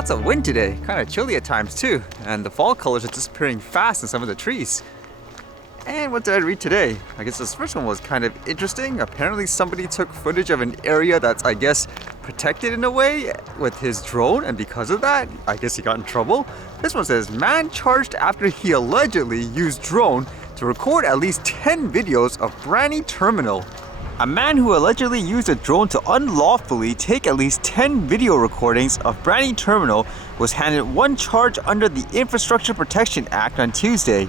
Lots of wind today, kind of chilly at times too, and the fall colors are disappearing fast in some of the trees. And what did I read today? I guess this first one was kind of interesting. Apparently somebody took footage of an area that's, I guess, protected in a way with his drone, and because of that, I guess he got in trouble. This one says, man charged after he allegedly used drone to record at least 10 videos of Brani Terminal. A man who allegedly used a drone to unlawfully take at least 10 video recordings of Brani Terminal was handed one charge under the Infrastructure Protection Act on Tuesday.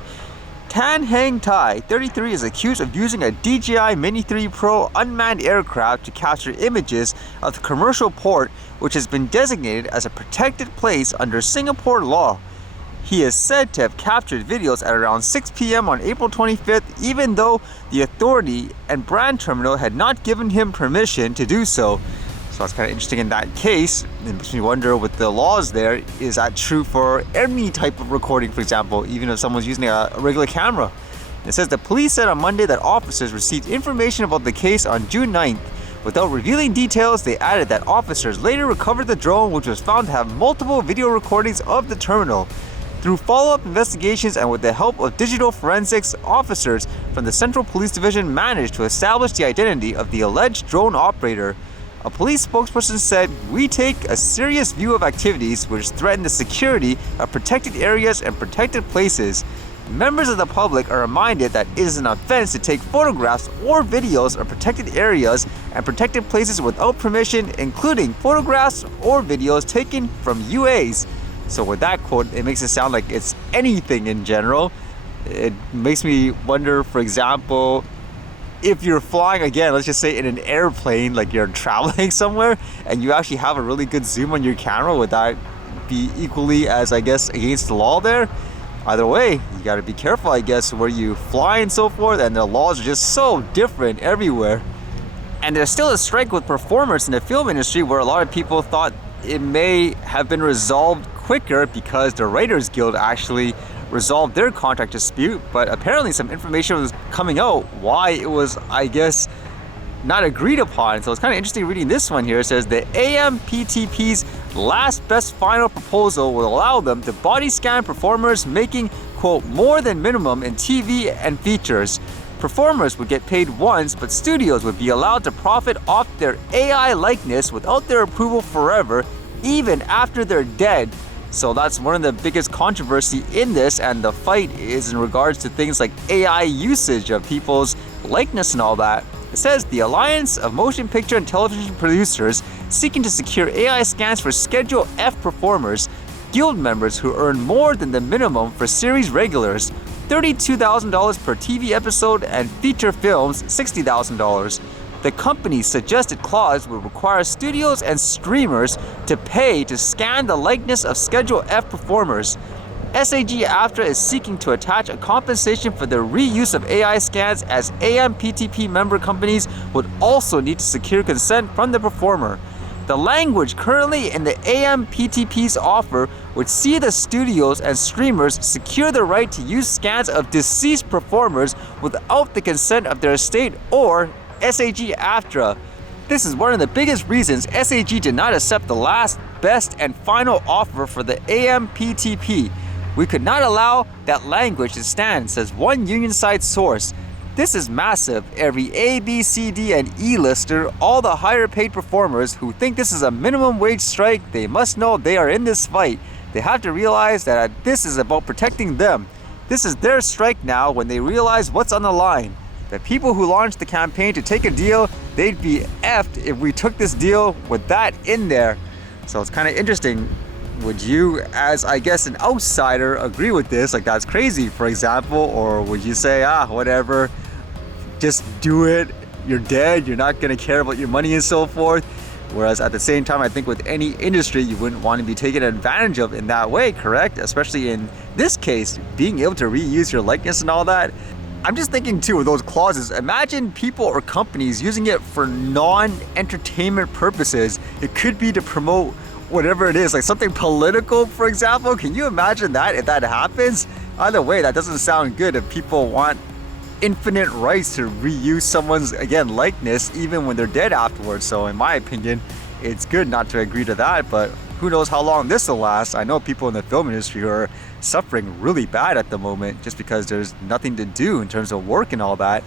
Tan Hang Tai, 33, is accused of using a DJI Mini 3 Pro unmanned aircraft to capture images of the commercial port, which has been designated as a protected place under Singapore law. He is said to have captured videos at around 6 p.m. on April 25th, even though the authority and Brani Terminal had not given him permission to do so. So it's kind of interesting in that case. It makes me wonder with the laws there, is that true for any type of recording, for example, even if someone's using a regular camera? It says the police said on Monday that officers received information about the case on June 9th. Without revealing details, they added that officers later recovered the drone, which was found to have multiple video recordings of the terminal. Through follow-up investigations and with the help of digital forensics, officers from the Central Police Division managed to establish the identity of the alleged drone operator. A police spokesperson said, "We take a serious view of activities which threaten the security of protected areas and protected places. Members of the public are reminded that it is an offense to take photographs or videos of protected areas and protected places without permission, including photographs or videos taken from UAs." So with that quote, it makes it sound like it's anything in general. It makes me wonder, for example, if you're flying, again, let's just say in an airplane, like you're traveling somewhere, and you actually have a really good zoom on your camera, would that be equally as, I guess, against the law there? Either way, you gotta be careful, I guess, where you fly and so forth, and the laws are just so different everywhere. And there's still a strike with performers in the film industry where a lot of people thought it may have been resolved quicker because the Writers Guild actually resolved their contract dispute, but apparently some information was coming out why it was, I guess, not agreed upon. So it's kind of interesting reading this one here. It says the AMPTP's last best final proposal will allow them to body scan performers making, quote, more than minimum in TV and features. Performers would get paid once, but studios would be allowed to profit off their AI likeness without their approval forever, even after they're dead. So that's one of the biggest controversy in this, and the fight is in regards to things like AI usage of people's likeness and all that. It says the Alliance of Motion Picture and Television Producers seeking to secure AI scans for Schedule F performers, guild members who earn more than the minimum for series regulars, $32,000 per TV episode, and feature films, $60,000. The company's suggested clause would require studios and streamers to pay to scan the likeness of Schedule F performers. SAG-AFTRA is seeking to attach a compensation for the reuse of AI scans, as AMPTP member companies would also need to secure consent from the performer. The language currently in the AMPTP's offer would see the studios and streamers secure the right to use scans of deceased performers without the consent of their estate or SAG-AFTRA. This is one of the biggest reasons SAG did not accept the last, best, and final offer for the AMPTP. "We could not allow that language to stand," says one union side source. "This is massive. Every A, B, C, D, and E lister, all the higher paid performers who think this is a minimum wage strike, they must know they are in this fight. They have to realize that this is about protecting them. This is their strike now when they realize what's on the line. The people who launched the campaign to take a deal, they'd be effed if we took this deal with that in there." So it's kind of interesting. Would you, as I guess an outsider, agree with this? Like, that's crazy, for example? Or would you say, whatever, just do it, you're dead, you're not gonna care about your money and so forth? Whereas at the same time, I think with any industry, you wouldn't want to be taken advantage of in that way, correct? Especially in this case, being able to reuse your likeness and all that. I'm just thinking too of those clauses. Imagine people or companies using it for non-entertainment purposes. It could be to promote whatever it is, like something political, for example. Can you imagine that if that happens? Either way, that doesn't sound good if people want infinite rights to reuse someone's, again, likeness even when they're dead afterwards. So in my opinion, it's good not to agree to that, but who knows how long this will last. I know people in the film industry are suffering really bad at the moment just because there's nothing to do in terms of work and all that.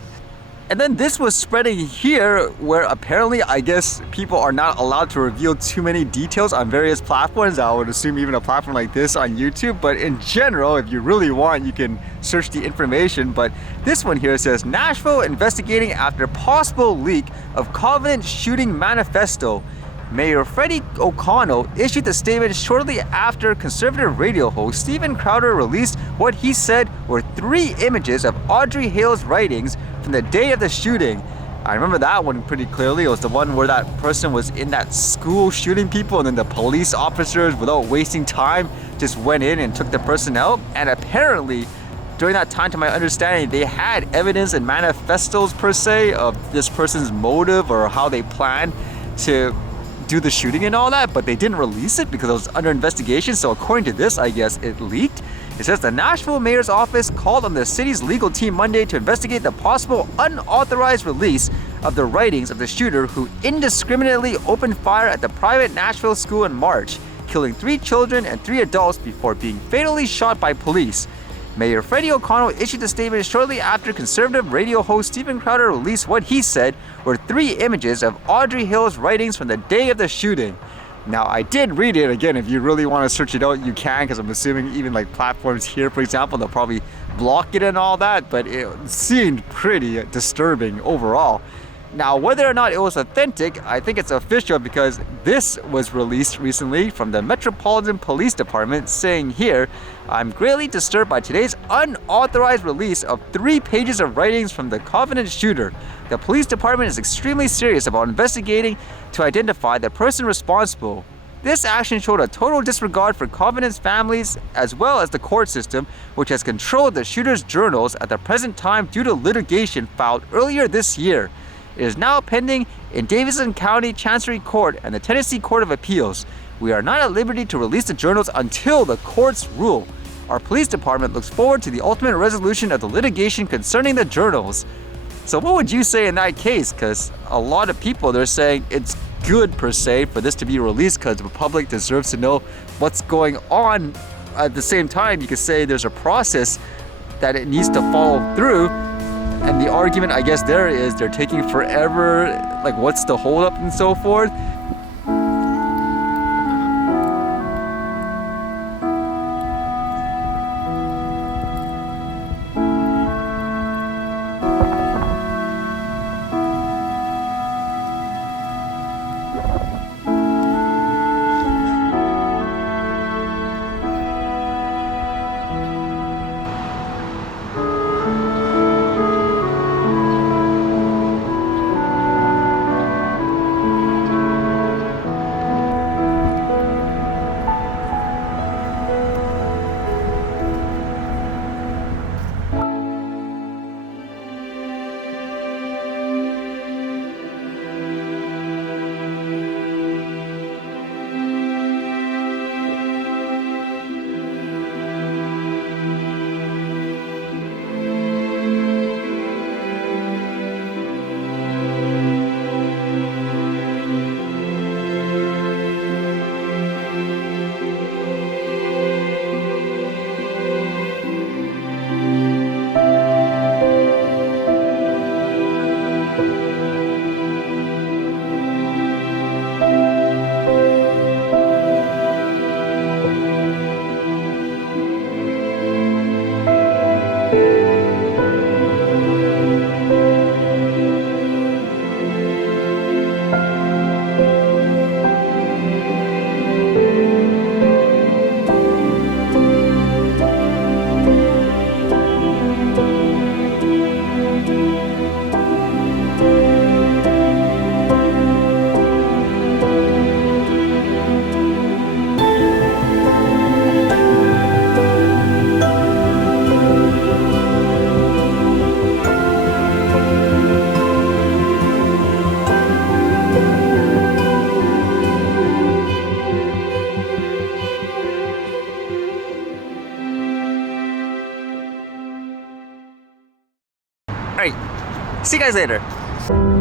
And then this was spreading here where apparently I guess people are not allowed to reveal too many details on various platforms. I would assume even a platform like this on YouTube, but in general, if you really want, you can search the information. But this one here says, Nashville investigating after possible leak of Covenant shooting manifesto. Mayor Freddie O'Connell issued the statement shortly after conservative radio host Steven Crowder released what he said were 3 images of Audrey Hale's writings from the day of the shooting. I remember that one pretty clearly. It was the one where that person was in that school shooting people, and then the police officers, without wasting time, just went in and took the person out. And apparently, during that time, to my understanding, they had evidence and manifestos per se of this person's motive or how they planned to do the shooting and all that, but they didn't release it because it was under investigation. So according to this, I guess it leaked. It says the Nashville mayor's office called on the city's legal team Monday to investigate the possible unauthorized release of the writings of the shooter who indiscriminately opened fire at the private Nashville school in March, killing 3 children and 3 adults before being fatally shot by police. Mayor Freddie O'Connell issued a statement shortly after conservative radio host Steven Crowder released what he said were 3 images of Audrey Hale's writings from the day of the shooting. Now, I did read it. Again, if you really want to search it out, you can, because I'm assuming even like platforms here, for example, they'll probably block it and all that, but it seemed pretty disturbing overall. Now, whether or not it was authentic, I think it's official because this was released recently from the Metropolitan Police Department saying here, I'm greatly disturbed by today's unauthorized release of 3 pages of writings from the Covenant shooter. The police department is extremely serious about investigating to identify the person responsible. This action showed a total disregard for Covenant's families as well as the court system, which has controlled the shooter's journals at the present time due to litigation filed earlier this year. It is now pending in Davidson County Chancery Court and the Tennessee Court of Appeals. We are not at liberty to release the journals until the courts rule. Our police department looks forward to the ultimate resolution of the litigation concerning the journals. So what would you say in that case? Because a lot of people, they're saying it's good per se for this to be released because the public deserves to know what's going on. At the same time, you could say there's a process that it needs to follow through. And the argument, I guess, there is they're taking forever, like what's the holdup and so forth. Alright, see you guys later.